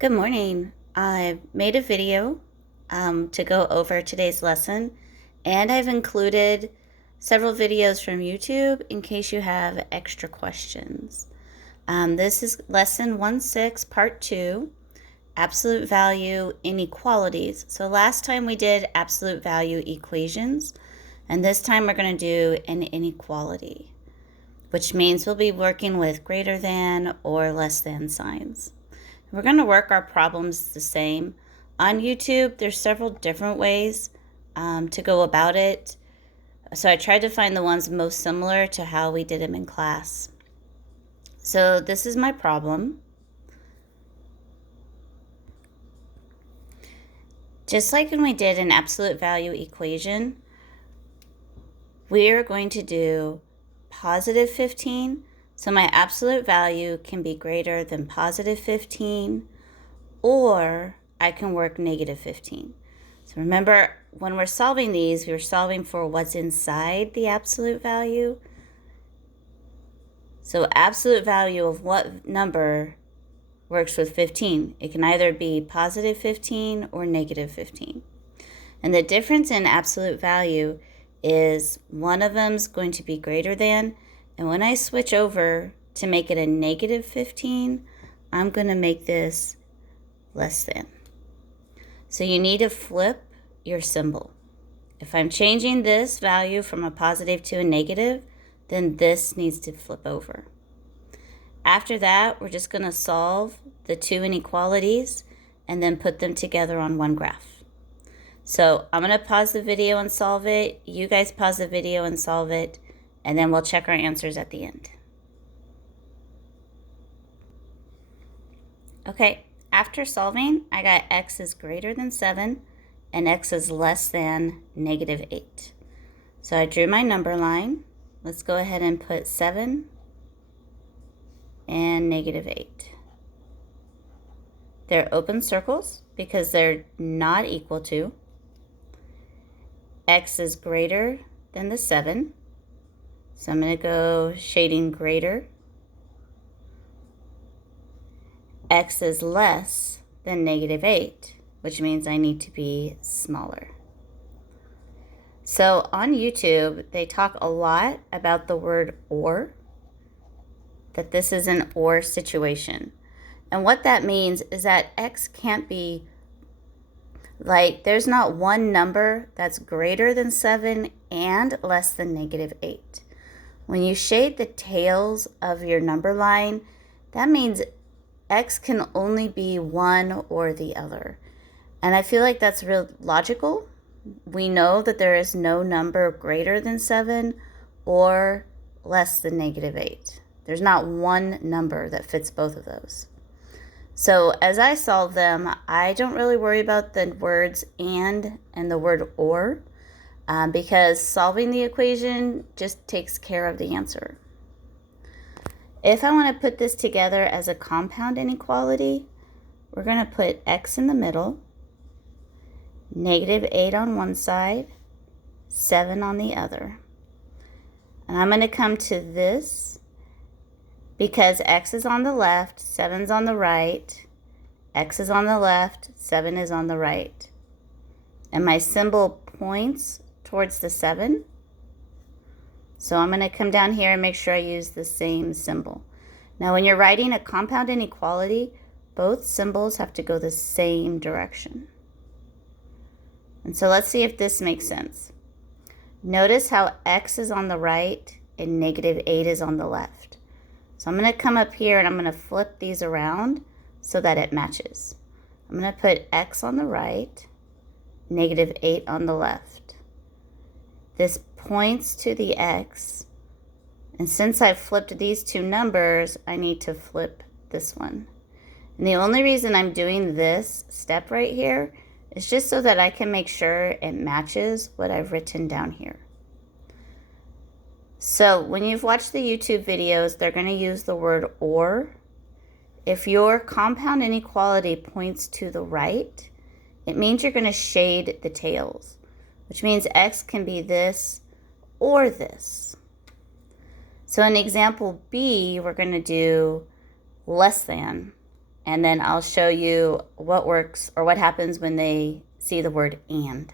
Good morning. I made a video to go over today's lesson, and I've included several videos from YouTube in case you have extra questions. This is lesson 1-6, part 2, absolute value inequalities. So last time we did absolute value equations, and this time we're going to do an inequality, which means we'll be working with greater than or less than signs. We're going to work our problems the same. On YouTube, there's several different ways to go about it. So I tried to find the ones most similar to how we did them in class. So this is my problem. Just like when we did an absolute value equation, we're going to do positive 15. So my absolute value can be greater than positive 15, or I can work negative 15. So remember, when we're solving these, we're solving for what's inside the absolute value. So absolute value of what number works with 15? It can either be positive 15 or negative 15. And the difference in absolute value is one of them's going to be greater than, and when I switch over to make it a negative 15, I'm going to make this less than. So you need to flip your symbol. If I'm changing this value from a positive to a negative, then this needs to flip over. After that, we're just going to solve the two inequalities and then put them together on one graph. So I'm going to pause the video and solve it. You guys pause the video and solve it, and then we'll check our answers at the end. Okay, after solving, I got x is greater than 7 and x is less than negative 8. So I drew my number line. Let's go ahead and put 7 and negative 8. They're open circles because they're not equal to. X is greater than the 7. So I'm going to go shading greater. X is less than negative 8, which means I need to be smaller. So on YouTube, they talk a lot about the word or, that this is an or situation. And what that means is that X can't be, like, there's not one number that's greater than 7 and less than negative 8. When you shade the tails of your number line, that means X can only be one or the other. And I feel like that's real logical. We know that there is no number greater than 7 or less than negative 8. There's not one number that fits both of those. So as I solve them, I don't really worry about the words and the word or, because solving the equation just takes care of the answer. If I want to put this together as a compound inequality, we're going to put x in the middle, negative 8 on one side, 7 on the other. And I'm going to come to this because x is on the left, 7's on the right, x is on the left, 7 is on the right. And my symbol points towards the 7. So I'm going to come down here and make sure I use the same symbol. Now when you're writing a compound inequality, both symbols have to go the same direction. And so let's see if this makes sense. Notice how x is on the right and negative 8 is on the left. So I'm going to come up here and I'm going to flip these around so that it matches. I'm going to put x on the right, negative 8 on the left. This points to the x, and since I've flipped these two numbers, I need to flip this one. And the only reason I'm doing this step right here is just so that I can make sure it matches what I've written down here. So when you've watched the YouTube videos, they're going to use the word or. If your compound inequality points to the right, it means you're going to shade the tails, which means x can be this or this. So in example B, we're going to do less than, and then I'll show you what works or what happens when they see the word and.